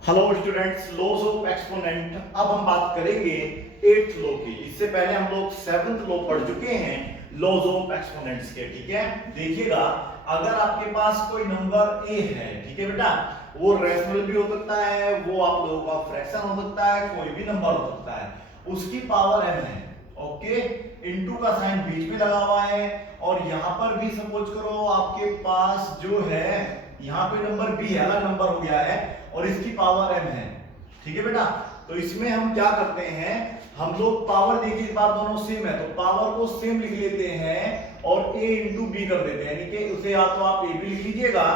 Hello students, laws of exponent. अब हम बात करेंगे एट्थ लॉ की। इससे पहले हम लोग सेवंथ लॉ पढ़ चुके हैं लॉज ऑफ एक्सपोनेंट्स के। ठीक है, देखिएगा, अगर आपके पास कोई नंबर ए है, ठीक है बेटा, वो रेशनल भी हो सकता है, वो आप लोगों का फ्रैक्शन हो सकता है, कोई भी नंबर हो सकता है, उसकी पावर m है। ओके, इनटू का साइन बीच में लगा हुआ है, और यहां पर भी सपोज करो आपके पास जो है, यहां पे नंबर b है, अलग नंबर हो गया है, और इसकी पावर m है। ठीक है बेटा, तो इसमें हम क्या करते हैं, हम लोग पावर, देखिए इस बार दोनों सेम है, तो पावर को सेम लिख लेते हैं और a इंटू बी कर देते हैं, यानी कि उसे या तो आप a भी लिख लीजिएगा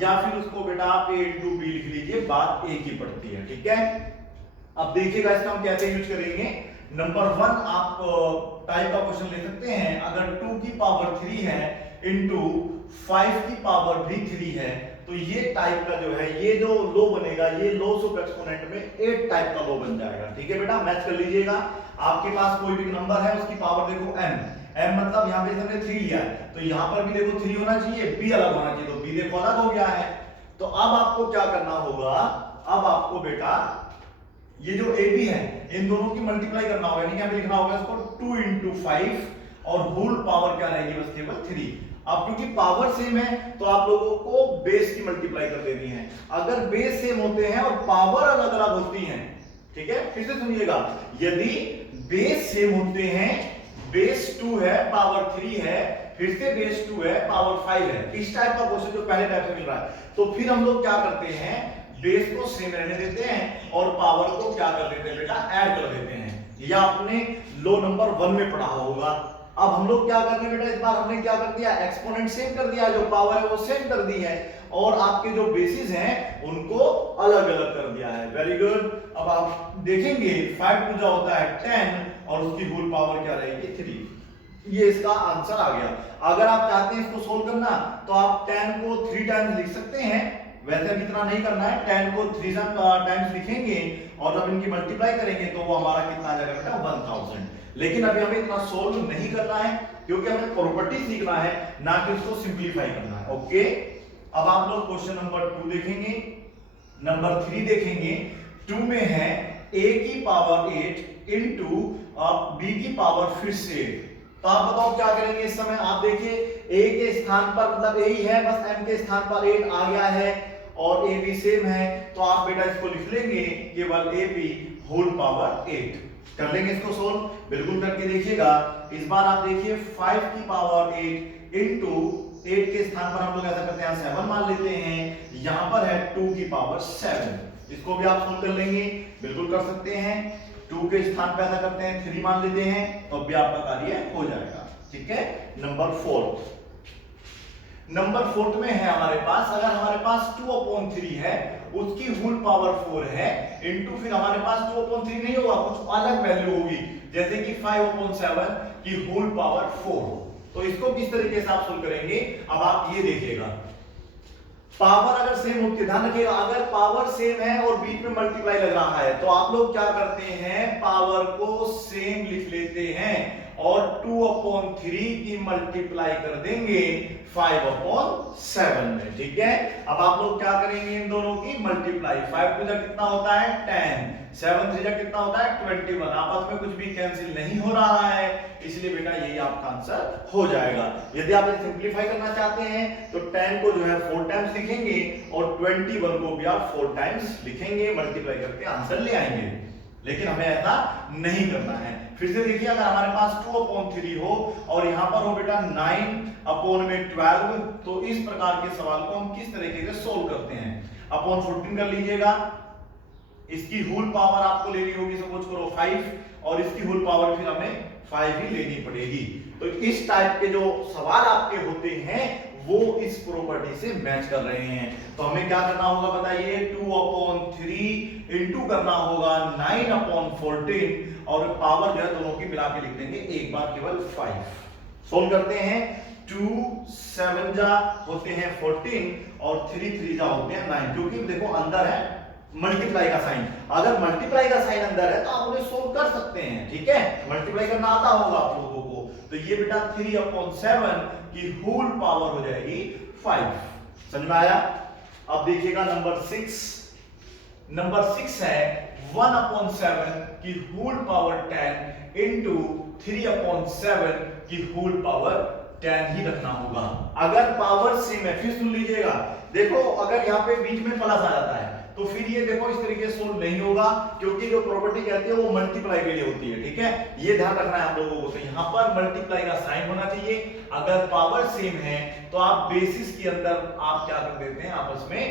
या फिर उसको बेटा आप a इंटू बी लिख लीजिए, बात एक ही पड़ती है। ठीक है, अब देखिएगा इसका हम कैसे यूज करेंगे। नंबर 1 आप टाइप का क्वेश्चन ले सकते हैं, अगर 2 की पावर 3 है इंटू 5 की पावर भी 3 है, तो ये टाइप का जो है, ये जो लो बनेगा, ये लॉस ऑफ एक्सपोनेंट में 8 टाइप का लो बन जाएगा। ठीक है बेटा, मैच कर लीजिएगा। आपके पास कोई भी नंबर है, उसकी पावर देखो m मतलब यहाँ पे हमने 3 लिया है, तो यहाँ पर भी देखो 3 होना चाहिए, b अलग होना चाहिए, तो b देखो अलग हो गया है। तो अब आपको क्या करना होगा, अब आपको बेटा ये जो ए बी है, इन दोनों की मल्टीप्लाई करना होगा, यानी कि हमें लिखना होगा इसको 2 इंटू 5 और होल पावर क्या रहेगी, बस केवल 3। अब क्योंकि पावर सेम है तो आप लोगों को बेस की मल्टीप्लाई कर देनी है। अगर बेस सेम होते हैं और पावर अलग अलग होती हैं, ठीक है, फिर से सुनिएगा, यदि बेस सेम होते हैं, बेस 2 है पावर 3 है, फिर से बेस 2 है पावर 5 है, इस टाइप का क्वेश्चन जो पहले टाइप से मिल रहा है, तो फिर हम लोग क्या करते हैं, बेस को सेम रहने देते हैं और पावर को क्या कर देते हैं बेटा, ऐड कर देते हैं। यह आपने लो नंबर 1 में पढ़ा होगा। अब हम लोग क्या कर रहे हैं बेटा, इस बार हमने क्या कर दिया, एक्सपोनेंट सेम कर दिया, जो पावर है वो सेम कर दी है, और आपके जो बेसिस हैं उनको अलग अलग कर दिया है। Very good. अब आप देखेंगे 5 टू जा होता है 10 और उसकी होल पावर क्या रहेगी, 3। ये इसका आंसर आ गया। अगर आप चाहते हैं इसको सोल्व करना, तो आप 10 को 3 टाइम्स लिख सकते हैं, वैसे भी इतना नहीं करना है, 10 को 3 टाइम्स लिखेंगे और जब इनकी मल्टीप्लाई करेंगे तो वो हमारा कितना आ जाएगा बेटा, 1000। लेकिन अभी हमें इतना सोल्व नहीं करना है, क्योंकि हमें प्रॉपर्टी सीखना है, ना कि उसको सिंपलीफाई करना है। ओके, अब आप लोग क्वेश्चन नंबर 2 देखेंगे, नंबर 3 देखेंगे। 2 में है a की पावर 8 इंटू b की पावर फिर से 8। तो आप बताओ क्या करेंगे इस समय। आप देखिए a के स्थान पर, मतलब a ही है, बस m के स्थान पर 8 आ गया है और a भी सेम है, तो आप बेटा इसको लिख लेंगे केवल a b होल पावर 8। कर लेंगे इसको सोल्व, बिल्कुल करके देखिएगा। इस बार आप देखिए 5 की पावर 8 इंटू 8 के स्थान पर हम लोग ऐसा करते हैं 7 मान लेते हैं, यहां पर है 2 की पावर 7। इसको भी आप सोल्व कर लेंगे, बिल्कुल कर सकते हैं। 2 के स्थान पर ऐसा करते हैं 3 मान लेते हैं, तो भी आपका कार्य हो जाएगा। ठीक है, नंबर 4, नंबर 4 में है हमारे पास, अगर हमारे पास 2/3 है, उसकी होल पावर 4 है, इंटू फिर हमारे पास 2/3 नहीं होगा, कुछ अलग वैल्यू होगी, जैसे कि 5/7 की होल पावर 4। तो इसको किस तरीके से आप सोल्व करेंगे, अब आप ये देखिएगा। पावर अगर सेम होती है, ध्यान रखिएगा, अगर पावर सेम है और बीच में मल्टीप्लाई लग रहा है, तो आप लोग क्या करते हैं, पावर को सेम लिख लेते हैं और 2/3 की मल्टीप्लाई कर देंगे 5/7 में। ठीक है, अब आप लोग क्या करेंगे, इन दोनों की मल्टीप्लाई। 5 टू जा कितना होता है 10, 7 3 जा कितना होता है 21। आपस में कुछ भी कैंसिल नहीं हो रहा है, इसलिए बेटा यही आपका आंसर हो जाएगा। यदि आप इसे सिंपलीफाई करना चाहते हैं तो 10 को जो है 4 टाइम्स लिखेंगे और 21 को भी आप 4 टाइम्स लिखेंगे, मल्टीप्लाई करके आंसर ले आएंगे। लेकिन हमें ऐसा नहीं करना है। फिर से देखिए, अगर हमारे पास 2/3 हो और यहां पर हो बेटा 9/12, तो इस प्रकार के सवाल को हम किस तरीके से सोल्व करते हैं। अपॉन 14 कर लीजिएगा, इसकी होल पावर आपको लेनी होगी, सपोज करो 5, और इसकी होल पावर फिर हमें 5 ही लेनी पड़ेगी। तो इस टाइप के जो सवाल आपके होते हैं वो इस प्रॉपर्टी से मैच कर रहे हैं। तो हमें क्या करना होगा बताइए, 2/3 इंटू करना होगा 9/14 और पावर जो है दोनों की मिला के लिख देंगे एक बार केवल 5। सोल्व करते हैं, 2 7 जा होते हैं 14 और 3 3 जा होते हैं 9, क्योंकि देखो अंदर है मल्टीप्लाई का साइन। अगर मल्टीप्लाई का साइन अंदर है तो आप उन्हें सोल्व कर सकते हैं। ठीक है, मल्टीप्लाई करना आता होगा आप लोगों को, तो ये बेटा 3/7 की होल पावर हो जाएगी 5। समझ में आया। अब देखिएगा नंबर 6, नंबर 6 है 1/7 की होल पावर 10 इंटू 3/7 की होल पावर 10 ही रखना होगा। अगर पावर सेम है, फिर सुन लीजिएगा, देखो अगर यहाँ पे बीच में प्लस आ जाता है तो फिर ये देखो इस तरीके से सोल्व नहीं होगा, क्योंकि जो प्रॉपर्टी कहती है वो मल्टीप्लाई के लिए होती है। ठीक है, ये ध्यान रखना है आप लोगों को। तो यहाँ पर मल्टीप्लाई का साइन होना चाहिए। अगर पावर सेम है तो आप बेसिस के अंदर आप क्या कर देते हैं, आपस में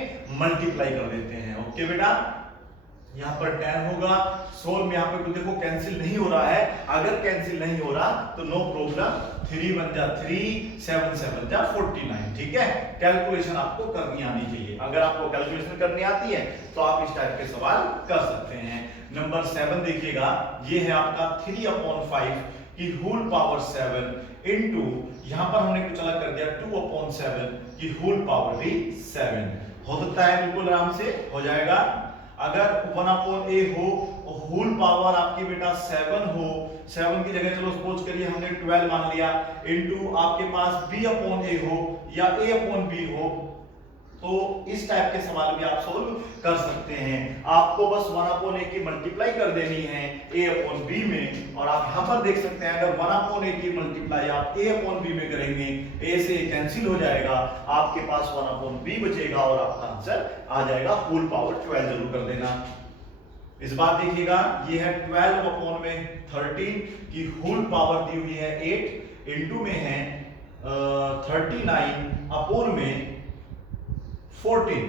मल्टीप्लाई कर देते हैं। ओके बेटा, यहाँ पर 10 होगा। सोल्व में यहाँ पे कुछ देखो कैंसिल नहीं हो रहा है, अगर कैंसिल नहीं हो रहा तो नो प्रॉब्लम, 3 1 जा 3, 7 7 जा 49। ठीक है, कैलकुलेशन आपको करनी आनी चाहिए। अगर आपको कैलकुलेशन करनी आती है तो आप इस टाइप के सवाल कर सकते हैं। नंबर 7 देखिएगा, ये है आपका 3/5 की होल पावर 7 इंटू, यहां पर हमने कुछ अलग कर दिया, 2/7 की होल पावर भी 7। हो सकता है बिल्कुल आराम से हो जाएगा। अगर 1/a हो, होल पावर आपकी बेटा 7 हो, 7 की जगह चलो सपोज करिए हमने 12 मान लिया, इंटू आपके पास b/a हो या a/b हो, तो इस टाइप के सवाल भी आप सोल्व कर सकते हैं। आपको बस 1/a की मल्टीप्लाई कर देनी है a/b में, और आप यहां पर देख सकते हैं अगर 1/a की मल्टीप्लाई आप a/b में करेंगे, a से कैंसिल हो जाएगा, आपके पास 1/b बचेगा और आपका आंसर आ जाएगा होल पावर 12। जरूर कर देना। इस बात देखिएगा, ये है 12/13 की होल पावर दी हुई है 8, इंटू में है 39 में 14।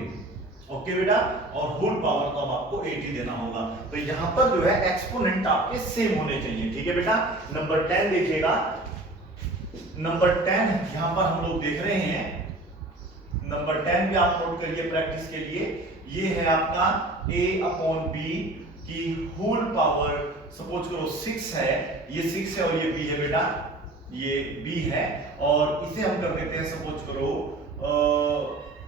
ओके बेटा, और होल पावर तो अब आपको 8 ही देना होगा। तो यहां पर जो है एक्सपोनेंट आपके सेम होने चाहिए। ठीक है बेटा, नंबर 10 देखिएगा, नंबर 10 यहां पर हम लोग देख रहे हैं, नंबर 10 भी आप नोट करिए प्रैक्टिस के लिए। ये है आपका a/b की होल पावर, सपोज करो 6 है, ये 6 है और ये b है बेटा, ये b है, और इसे हम कर देते हैं सपोज करो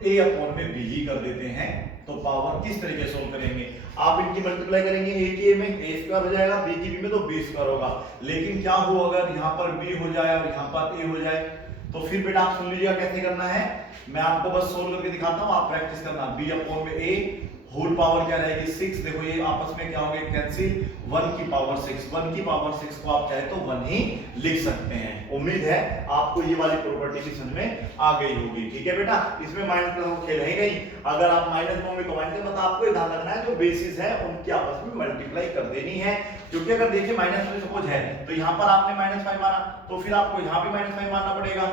a/b ही कर देते हैं। तो पावर किस तरीके से सोल्व करेंगे, आप इनकी मल्टीप्लाई करेंगे, a की a में a² हो जाएगा, b की b में तो b² होगा। लेकिन क्या हो अगर यहाँ पर b हो जाए और यहाँ पर a हो जाए, तो फिर बेटा आप सुन लीजिएगा कैसे करना है। मैं आपको बस सोल्व करके दिखाता हूँ, आप प्रैक्टिस करना। b/a होल पावर क्या रहेगी 6, देखो ये आपस में क्या होंगे कैंसिल, 1 की पावर 6, 1 की पावर 6 को आप चाहे तो 1 ही लिख सकते हैं। उम्मीद है आपको ये वाली प्रॉपर्टी भी समझ में आ गई होगी। ठीक है बेटा, इसमें माइनस प्लस खेल है नहीं, अगर आप माइनस में तो माइनस, मतलब आपको ध्यान रखना है जो बेसिस है उनकी आपस में मल्टीप्लाई कर देनी है। क्योंकि अगर देखिए माइनस में सपोज है तो यहाँ पर आपने -5 माना, तो फिर आपको यहाँ भी -5 मानना पड़ेगा,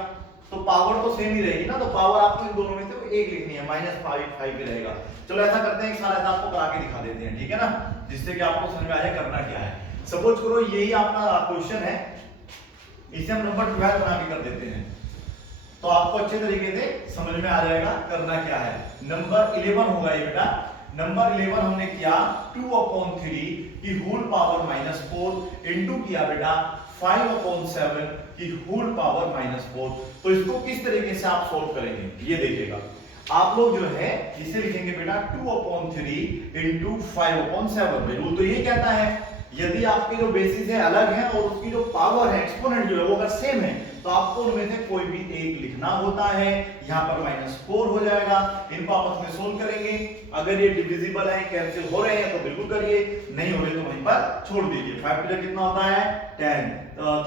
तो पावर तो सेम ही रहेगी ना, तो पावर आपको इन दोनों में से एक लिखनी है, -5 ही रहेगा। चलो ऐसा करते हैं, एक सारा ऐसा आपको करा के दिखा देते हैं। ठीक है ना, जिससे कि आपको समझ में आ जाए करना क्या है। सपोज करो यही आपका क्वेश्चन है, इसे हम नंबर 12 बना के कर देते हैं, तो आपको अच्छे तरीके से समझ में आ जाएगा करना क्या है। नंबर 11 होगा ये बेटा, नंबर 11 हमने किया 2/3 की होल पावर -4 इंटू किया बेटा 5/7 की होल पावर -4। तो इसको किस तरीके से आप सोल्व करेंगे ये देखिएगा। आप लोग जो है इसे लिखेंगे बेटा 2/3 इंटू 5/7। रूल तो ये कहता है यदि आपके जो बेसिस है अलग है और उसकी जो पावर है एक्सपोनेंट जो है वो अगर सेम है, तो आपको उनमें से कोई भी एक लिखना होता है। यहाँ पर -4 हो जाएगा, इनको आपस में सोल्व करेंगे। अगर ये डिविजिबल है, कैंसिल हो रहे हैं तो बिल्कुल करिए, नहीं हो रहे तो वहीं पर छोड़ दीजिए। 5 टू कितना होता है 10,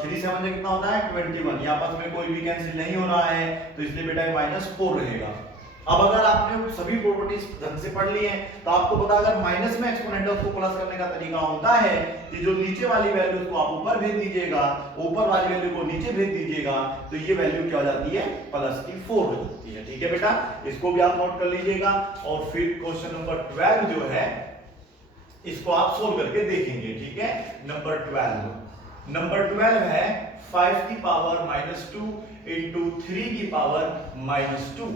3 7 कितना होता है 21। यहाँ आपस में कोई भी कैंसिल नहीं हो रहा है, तो इसलिए बेटा -4 रहेगा। अब अगर आपने सभी प्रॉपर्टीज ढंग से पढ़ ली हैं, तो आपको पता अगर माइनस में एक्सपोनेंट है उसको प्लस करने का तरीका होता है कि जो नीचे वाली वैल्यू उसको आप ऊपर भेज दीजिएगा, ऊपर वाली वैल्यू को नीचे भेज दीजिएगा, तो ये वैल्यू क्या हो जाती है +4 हो जाती है। ठीक है बेटा, इसको भी आप नोट कर लीजिएगा। और फिर क्वेश्चन नंबर 12 जो है इसको आप सोल्व करके देखेंगे। ठीक है, नंबर 12 है 5 की पावर -2 इंटू 3 की पावर -2।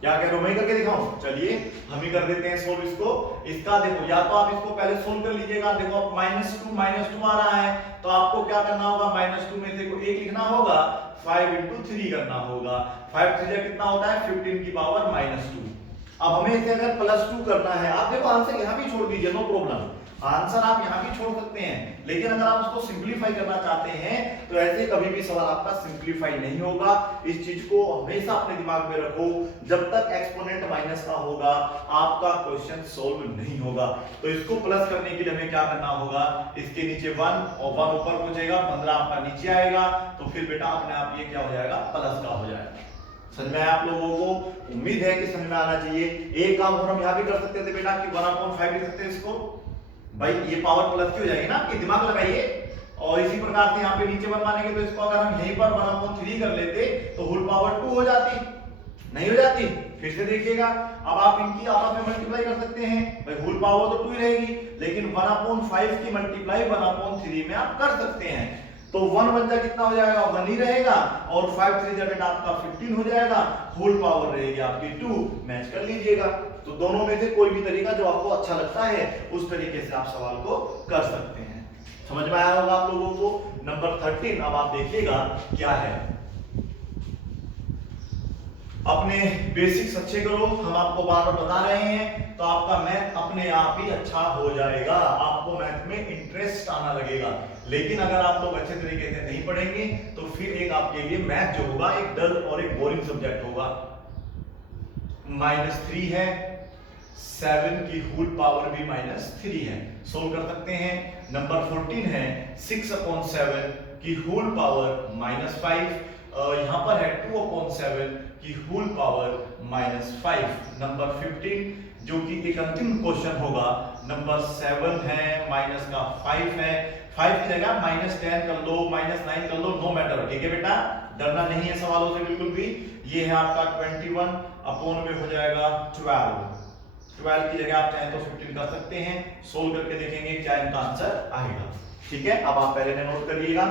क्या कह रहे हो, मैं करके दिखाऊं? चलिए हम ही कर देते हैं सोल्व इसको। इसका देखो, या तो आप इसको पहले सोल्व कर लीजिएगा। देखो -2 आ रहा है, तो आपको क्या करना होगा, -2 में से कोई एक लिखना होगा, 5 इंटू 3 करना होगा। 5 3 कितना होता है 15 की पावर -2। अब हमें इसे अगर +2 करना है, आप देखो आंसर यहां भी छोड़ दीजिए, नो प्रॉब्लम, आंसर आप यहां भी छोड़ सकते हैं, लेकिन अगर आप उसको सिंपलीफाई करना चाहते हैं तो ऐसे कभी भी सवाल आपका सिंपलीफाई नहीं होगा। इस चीज को हमेशा अपने दिमाग में रखो, जब तक एक्सपोनेंट माइनस का होगा आपका क्वेश्चन सोल्व नहीं होगा। तो इसको प्लस करने के लिए हमें क्या करना होगा, इसके नीचे 1 और 1 ऊपर पहुंचेगा, 15 आपका नीचे आएगा, तो फिर बेटा अपने आप ये क्या हो जाएगा, प्लस का हो जाएगा। समझ में आया आप लोगों को? उम्मीद है कि समझ में आना चाहिए। एक काम और हम यहां भी कर सकते थे बेटा कि 1/5 लिख सकते हैं इसको, भाई ये पावर प्लस की हो जाएगी ना, आपके दिमाग लगाइए। और इसी प्रकार से यहाँ पे नीचे 1 मानेंगे तो इसको अगर हम यहीं पर 1/3 कर लेते तो होल पावर 2 हो जाती, नहीं हो जाती? फिर से देखिएगा, अब आप इनकी आपस में मल्टीप्लाई कर सकते हैं, भाई होल पावर तो 2 ही रहेगी, लेकिन 1/5 की मल्टीप्लाई 1/3 में आप कर सकते हैं। तो 1 बन जा कितना हो जाएगा, 1 ही रहेगा, और 5 3 जा बेटा आपका 15 हो जाएगा, होल पावर रहेगी आपकी 2, मैच कर लीजिएगा। तो दोनों में से कोई भी तरीका जो आपको अच्छा लगता है उस तरीके से आप सवाल को कर सकते हैं। समझ में आया होगा आप लोगों को? नंबर 13 अब आप देखिएगा क्या है। अपने बेसिक्स अच्छे करो, हम आपको बार बार बता रहे हैं, तो आपका मैथ अपने आप ही अच्छा हो जाएगा, आपको मैथ में इंटरेस्ट आना लगेगा। लेकिन अगर आप लोग अच्छे तरीके से नहीं पढ़ेंगे तो फिर एक आपके लिए मैथ जो होगा एक डल और एक बोरिंग सब्जेक्ट होगा। -3 है, 7 की होल पावर भी -3 है, सोल्व कर सकते हैं। नंबर 14 है 6/7 की होल पावर -5, यहां पर है 2/7 की होल पावर -5। नंबर 15 जो कि एक अंतिम क्वेश्चन होगा, नंबर 7 है, माइनस का 5 है, 5 की जगह -10 कर लो, -9 कर लो, नो मैटर, ठीक है बेटा, डरना नहीं है सवालों से बिल्कुल भी। ये है आपका 21 अपॉन में हो जाएगा 12 की जगह आप चाहें तो 15 कर सकते हैं। सोल्व करके देखेंगे क्या इनका आंसर आएगा, ठीक है। अब आप पहले नोट करिएगा,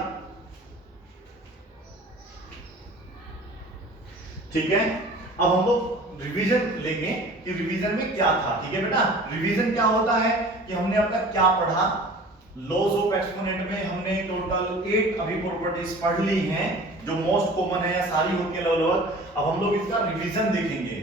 ठीक है। अब हम लोग रिवीजन लेंगे कि रिवीजन में क्या था, ठीक है बेटा। रिवीजन क्या होता है कि हमने अब तक क्या पढ़ा, लॉज ऑफ एक्सपोनेंट में हमने टोटल 8 अभी प्रॉपर्टीज पढ़ ली हैं जो मोस्ट कॉमन है, सारी होती है लगभग। अब हम लोग इसका रिवीजन देखेंगे।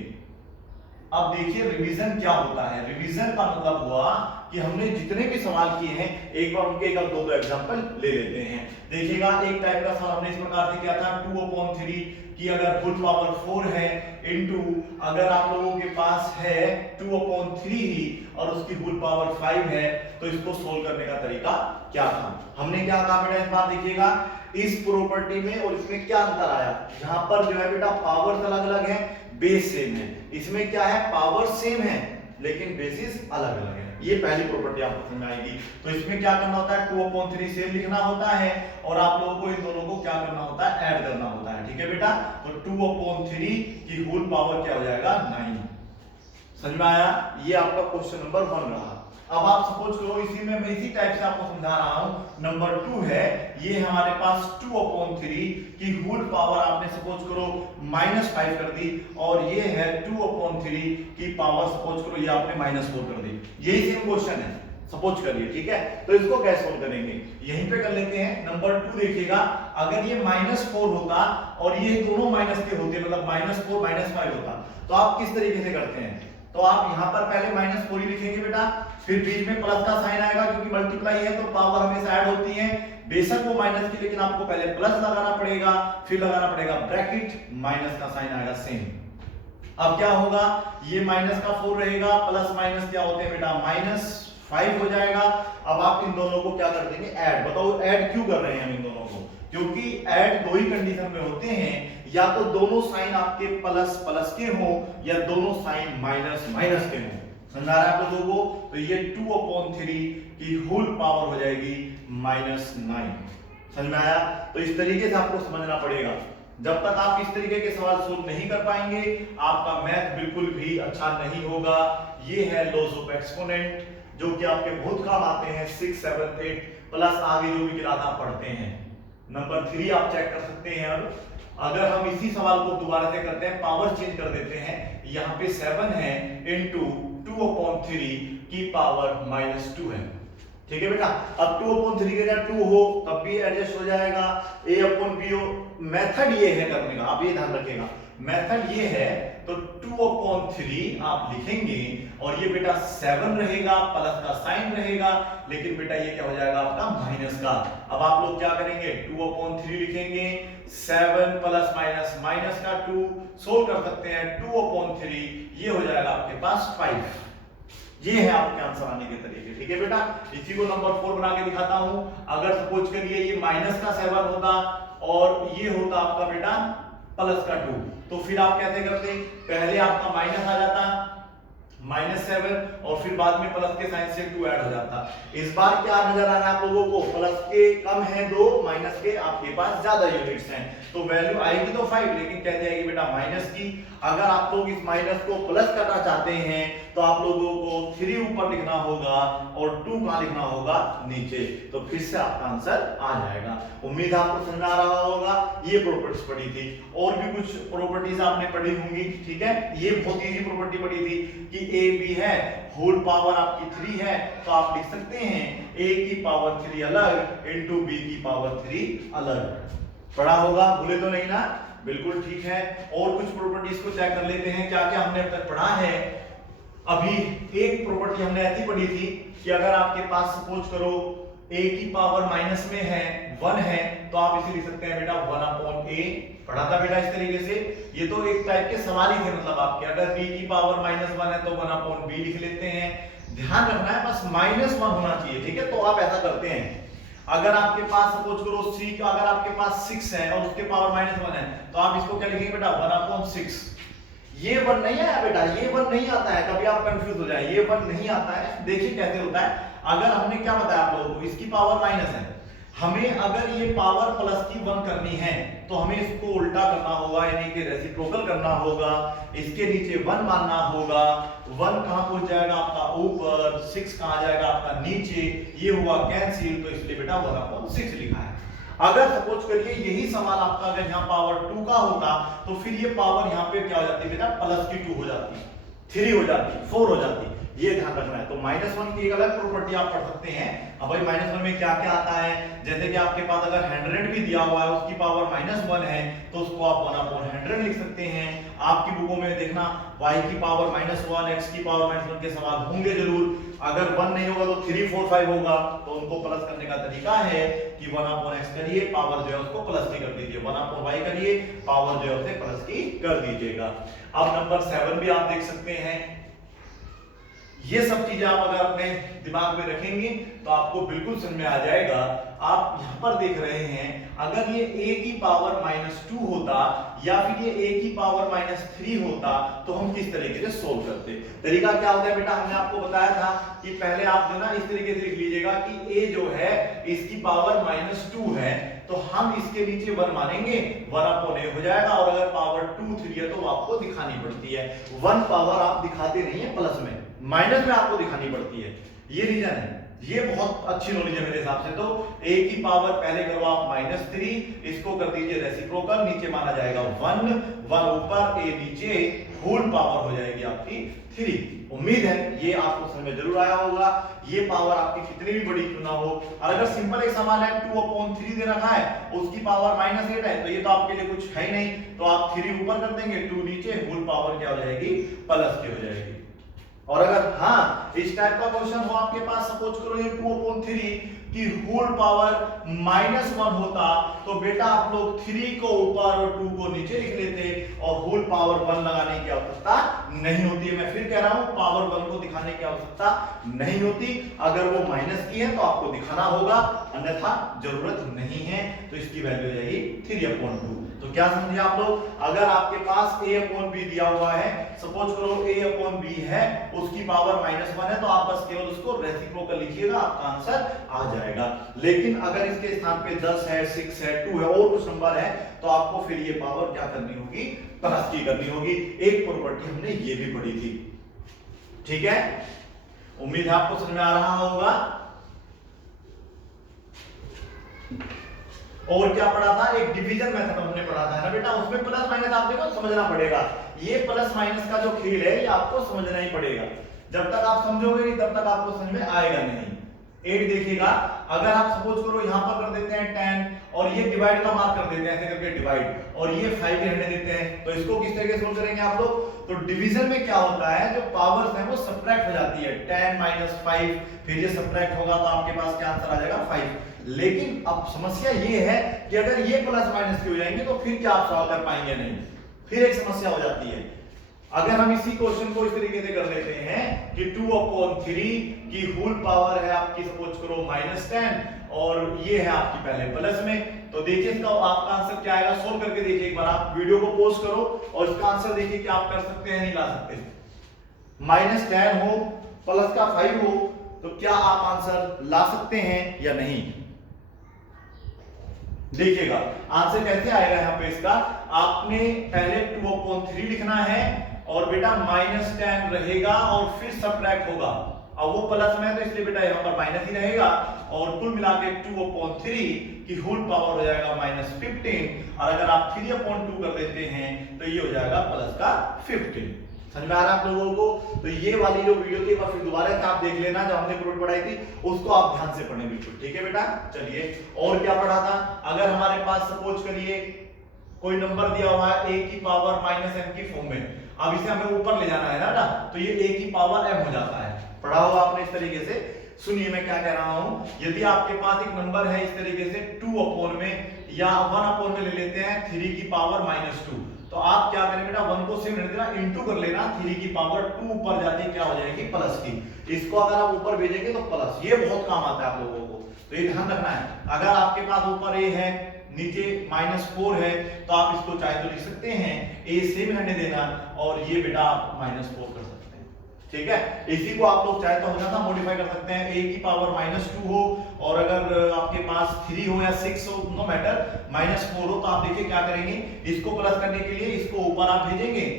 अब देखिए रिवीजन क्या होता है। रिवीजन का मतलब हुआ कि हमने जितने भी सवाल किए हैं एक बार उनके एक दो एग्जांपल ले लेते हैं। देखिएगा एक टाइप का सवाल हमने इस प्रकार से किया था, 2/3 की अगर होल पावर 4 है इनटू अगर आप लोगों के पास है 2/3 ही और उसकी होल पावर 5 है, तो इसको सोल्व करने का तरीका क्या था। हमने क्या कहा बेटा, इस बार देखिएगा इस प्रॉपर्टी में और इसमें क्या अंतर आया। यहां पर जो है बेटा पावर्स अलग अलग है, बेस सेम है। इसमें क्या है, पावर सेम है लेकिन बेसिस अलग अलग है। ये पहली प्रॉपर्टी आपको समझ में आएगी। तो इसमें क्या करना होता है, 2/3 सेम लिखना होता है और आप लोगों को इन दोनों को क्या करना होता है, ऐड करना होता है, ठीक है बेटा। तो 2/3 की होल पावर क्या हो जाएगा, 9। समझ में आया? ये आपका क्वेश्चन नंबर 1 रहा। अब आप सपोज करो इसी में मैं इसी टाइप से आपको समझा रहा हूं। नंबर 2 है, ये हमारे पास 2/3 की होल पावर आपने सपोज करो -5 कर दी और ये है 2/3 की पावर सपोज करो ये आपने -4 कर दी। यही सेम क्वेश्चन है, सपोज करिए, ठीक है। तो इसको कैसे सोल्व करेंगे, यहीं पे कर लेते हैं। नंबर 2 देखिएगा, अगर ये -4 होता और ये दोनों माइनस के होते, मतलब -4 -5 होता, तो आप किस तरीके से करते हैं। तो आप यहां पर पहले -4 ही लिखेंगे बेटा, फिर बीच में प्लस का साइन आएगा क्योंकि मल्टीप्लाई है तो पावर हमेशा ऐड होती है। बेशक वो माइनस की, लेकिन आपको पहले प्लस लगाना पड़ेगा, फिर लगाना पड़ेगा ब्रैकेट, माइनस का साइन आएगा सेम। अब क्या होगा, ये माइनस का 4 रहेगा, प्लस माइनस क्या होते हैं बेटा, -5 हो जाएगा। अब आप इन दोनों को क्या कर देंगे, ऐड। बताओ ऐड क्यों कर रहे हैं हम इन दोनों को, क्योंकि ऐड दो ही कंडीशन में होते हैं, या तो दोनों साइन आपके प्लस प्लस के हो या दोनों साइन माइनस माइनस के हो। समझ आ रहा है आप लोगों को? तो ये 2/3 की होल पावर हो जाएगी -9। समझ में आया? तो इस तरीके से आपको समझना पड़ेगा। जब तक आप इस तरीके के सवाल सोल्व नहीं कर पाएंगे आपका मैथ बिल्कुल भी अच्छा नहीं होगा। ये है लॉज ऑफ एक्सपोनेंट जो कि आपके बहुत काम आते हैं 6, 7, 8 प्लस आगे जो भी क्लास आप पढ़ते हैं। नंबर 3 आप चेक कर सकते हैं। अब अगर हम इसी सवाल को दोबारा से करते हैं, पावर चेंज कर देते हैं, यहाँ पे 7 है इनटू 2/3 की पावर -2 है, ठीक है बेटा। अब 2/3 के जगह 2 हो तब भी एडजस्ट हो जाएगा, a/b हो। मेथड ये है करने का, आप ये ध्यान रखिएगा, मेथड ये है तो 2/3 आप लिखेंगे और ये बेटा 7 रहेगा, प्लस का साइन रहेगा, लेकिन बेटा ये क्या हो जाएगा आपका माइनस का। अब आप लोग क्या करेंगे 2/3 लिखेंगे, 7 प्लस माइनस माइनस का 2, सोल्व कर सकते हैं 2/3, ये हो जाएगा आपके पास 5। ये है आपके आंसर आने के तरीके। ठीक है बेटा, इसी को नंबर 4 बना के दिखाता हूं। अगर सपोज करिए ये माइनस का 7 होता और ये होता आपका बेटा प्लस का 2, तो फिर आप कैसे करते, पहले आपका माइनस आ जाता -7 और फिर बाद में प्लस के साइन से 2 ऐड हो जाता। इस बार क्या नजर आ रहा है आप लोगों को, प्लस के कम है 2, माइनस के आपके पास ज्यादा यूनिट्स हैं, तो वैल्यू आएगी तो 5, लेकिन कैसे आएगी बेटा माइनस की। अगर आप लोग इस माइनस को प्लस करना चाहते हैं तो आप लोगों को 3 ऊपर लिखना होगा और 2 कहां लिखना होगा नीचे, तो फिर से आपका आंसर आ जाएगा। उम्मीद है आपको समझ आ रहा होगा। ये प्रॉपर्टीज पढ़ी थी, और भी कुछ प्रॉपर्टीज आपने पढ़ी होंगी। ठीक है, ये बहुत इजी प्रॉपर्टी पढ़ी थी कि a b है, होल पावर आपकी 3 है, तो आप लिख सकते हैं a की पावर 3 अलग इनटू b की पावर 3 अलग। पढ़ा होगा, भूले तो नहीं ना, बिल्कुल ठीक है। और कुछ प्रॉपर्टीज को चेक कर लेते हैं क्या क्या हमने अब तक पढ़ा है। अभी एक प्रॉपर्टी हमने ऐसी पढ़ी थी कि अगर आपके पास सपोज करो a की पावर माइनस में है 1 है, तो आप इसे लिख सकते हैं बेटा 1/a। पढ़ा था बेटा इस तरीके से। ये तो एक टाइप के सवाल ही थे, मतलब आपके अगर b की पावर -1 है तो 1/b लिख लेते हैं। ध्यान रखना है बस -1 होना चाहिए। ठीक है, तो आप ऐसा करते हैं, अगर आपके पास सपोज करो c का अगर आपके पास 6 है और उसके पावर -1 है, तो आप इसको क्या लिखेंगे बेटा 1/6। ये 1 नहीं आया बेटा, ये 1 नहीं आता है, कभी आप कंफ्यूज हो जाए, ये 1 नहीं आता है। देखिए कैसे होता है, अगर हमने क्या बताया आप लोगों को, इसकी पावर माइनस है, हमें अगर ये पावर प्लस की 1 करनी है तो हमें इसको उल्टा करना होगा, यानी कि रेसिप्रोकल करना होगा, इसके नीचे 1 मानना होगा। 1 कहां पहुंच जाएगा आपका ऊपर, 6 कहां जाएगा आपका नीचे, ये हुआ कैंसिल, तो इसलिए बेटा 1/6 लिखा है। अगर सपोज करिए यही सवाल आपका अगर यहाँ पावर 2 का होता, तो फिर ये पावर यहाँ पे क्या हो जाती है बेटा प्लस की 2 हो जाती, 3 हो जाती, 4 हो जाती। ये ध्यान रखना है। तो -1 की एक अलग प्रॉपर्टी आप पढ़ सकते हैं। अब भाई -1 में क्या क्या आता है, जैसे कि आपके पास अगर 100 भी दिया हुआ है, उसकी पावर -1 है, तो उसको आप 1/100 लिख सकते हैं। आपकी बुकों में देखना y की पावर -1, x की पावर -1 के सवाल होंगे जरूर। अगर 1 नहीं होगा तो 3 4 5 होगा, तो उनको प्लस करने का तरीका है कि 1/x करिए, पावर जो है उसको प्लस की कर दीजिए, 1/y करिए, पावर जो है उसे प्लस की कर दीजिएगा। अब नंबर 7 भी आप देख सकते हैं। ये सब चीजें आप अगर अपने दिमाग में रखेंगे तो आपको बिल्कुल समझ में आ जाएगा। आप यहां पर देख रहे हैं, अगर ये a की पावर -2 होता या फिर ये a की पावर -3 होता, तो हम किस तरीके से सोल्व करते। तरीका क्या होता है बेटा, हमने आपको बताया था कि पहले आप जो ना इस तरीके से लिख लीजिएगा कि a जो है इसकी पावर -2 है, तो हम इसके नीचे 1 मानेंगे, 1/a हो जाएगा। और अगर पावर 2 3 है तो आपको दिखानी पड़ती है। 1 पावर आप दिखाते नहीं है प्लस में, माइनस में आपको दिखानी पड़ती है। ये रीजन है, ये बहुत अच्छी नॉलेज है मेरे हिसाब से। तो a की पावर पहले करो आप -3, इसको कर दीजिए रेसिप्रोकल, नीचे माना जाएगा 1 ऊपर, a नीचे, होल पावर हो जाएगी आपकी 3। उम्मीद है ये आपको समझ में जरूर आया होगा। ये पावर आपकी कितनी भी बड़ी क्यों ना हो, और अगर सिंपल एक सवाल है 2/3 दे रखा है, उसकी पावर -8 है, तो ये तो आपके लिए कुछ है ही नहीं, तो आप 3 ऊपर कर देंगे, 2 नीचे, होल पावर क्या हो जाएगी प्लस की हो जाएगी। और अगर हाँ इस टाइप का क्वेश्चन हो आपके पास, सपोज करो ये 2/3 की होल पावर -1 होता, तो बेटा आप लोग 3 को ऊपर और 2 को नीचे लिख लेते और होल पावर 1 लगाने की आवश्यकता नहीं होती है। मैं फिर कह रहा हूं, पावर 1 को दिखाने की आवश्यकता नहीं होती। अगर वो माइनस की है तो आपको दिखाना होगा, अन्यथा जरूरत नहीं है। तो इसकी वैल्यू हो जाएगी 3/2। तो क्या समझे आप लोग, अगर आपके पास a/b दिया हुआ है, सपोज करो a/b है, उसकी पावर -1 है, तो आप बस केवल उसको रेसिप्रोकल लिखिएगा, आपका आंसर आ जाएगा। लेकिन अगर इसके स्थान पे 10 है, 6 है, 2 है, और कुछ नंबर है, तो आपको फिर ये पावर क्या करनी होगी, प्लस की करनी होगी। एक प्रॉपर्टी हमने ये भी पढ़ी थी। ठीक है, उम्मीद है आपको समझ में आ रहा होगा। और क्या पढ़ा था, एक डिवीजन मेथड हमने पढ़ा था ना बेटा, उसमें प्लस माइनस आप देखो समझना पड़ेगा। ये प्लस माइनस का जो खेल है ये आपको समझना ही पड़ेगा। जब तक आप समझोगे नहीं तब तक आपको समझ में आएगा नहीं। 8 देखिएगा, अगर आप सपोज करो यहां पर कर देते हैं 10 और ये डिवाइड का मार्क कर देते हैं ऐसे करके डिवाइड, और ये 5 रहने देते हैं, तो इसको किस तरीके से सोल्व करेंगे आप लोग? तो डिवीजन में क्या होता है, जो पावर्स है वो सब्ट्रैक्ट हो जाती है, 10 - 5, फिर ये सब्ट्रैक्ट होगा तो आपके पास क्या आंसर आ जाएगा 5। लेकिन अब समस्या ये है कि अगर ये प्लस माइनस की हो जाएंगे तो फिर क्या आप सॉल्व कर पाएंगे? नहीं, फिर एक समस्या हो जाती है। अगर हम इसी क्वेश्चन को इस तरीके से कर लेते हैं कि 2/3 की होल पावर है आपकी सपोज करो -10 और ये है आपकी पहले प्लस में, तो देखिए इसका आपका आंसर क्या आएगा, सोल्व करके देखिए एक बार, आप वीडियो को पॉज करो और इसका आंसर देखिए कि आप कर सकते हैं नहीं ला सकते। -10 हो प्लस का 5 हो तो क्या आप आंसर ला सकते हैं या नहीं? देखिएगा आंसर कैसे आएगा यहां पे इसका, आपने पहले 2/3 लिखना है और बेटा -10 रहेगा और फिर सब्ट्रैक्ट होगा, अब वो प्लस में है तो इसलिए बेटा यहाँ पर माइनस ही रहेगा, और कुल मिला के 2/3 की होल पावर हो जाएगा -15, और अगर आप 3/2 कर देते हैं तो ये हो जाएगा प्लस का 15। समझ में आ रहा है आप लोगों को? तो ये वाली जो वीडियो थी फिर दोबारा से आप देख लेना, जो हमने प्रूफ पढ़ाई थी उसको आप ध्यान से पढ़ने, बिल्कुल ठीक है बेटा। चलिए और क्या पढ़ा था, अगर हमारे पास सपोज करिए कोई नंबर दिया हुआ है a की पावर -m की फॉर्म में, अब इसे हमें ऊपर ले जाना है ना, तो ये a की पावर m हो जाता है, पढ़ा होगा आपने इस तरीके से। सुनिए मैं क्या कह रहा हूं, यदि आपके पास एक नंबर है इस तरीके से 2 में या 1 में ले लेते हैं 3 की पावर -2, तो आप क्या करें बेटा 1 को सिर्फ रहने देना, इंटू कर लेना, 3 की पावर 2 ऊपर जाती क्या हो जाएगी प्लस की, इसको अगर आप ऊपर भेजेंगे तो प्लस, ये बहुत काम आता है आप लोगों को, तो ये ध्यान रखना है। अगर आपके पास ऊपर a है नीचे -4 है तो आप इसको चाहे तो लिख सकते हैं a सेम रहने देना और ये बेटा आप -4 कर सकते हैं, ठीक है। इसी को आप लोग चाहे तो होना था मॉडिफाई कर सकते हैं, a की पावर -2 हो और अगर आपके पास 3 हो या 6 हो, नो मैटर, -4 हो, तो आप देखिए क्या करेंगे, इसको प्लस करने के लिए इसको ऊपर आप भेजेंगे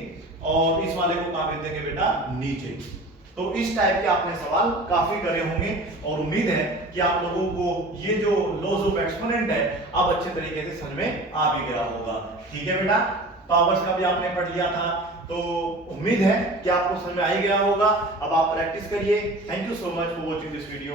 और इस वाले को कहां भेज देंगे बेटा नीचे। तो इस टाइप के आपने सवाल काफी करे होंगे और उम्मीद है कि आप लोगों को ये जो लॉज ऑफ एक्सपोनेंट है अब अच्छे तरीके से समझ में आ भी गया होगा, ठीक है बेटा। पावर्स का भी आपने पढ़ लिया था, तो उम्मीद है कि आपको समझ में आ ही गया होगा। अब आप प्रैक्टिस करिए। Thank you so much for watching this video.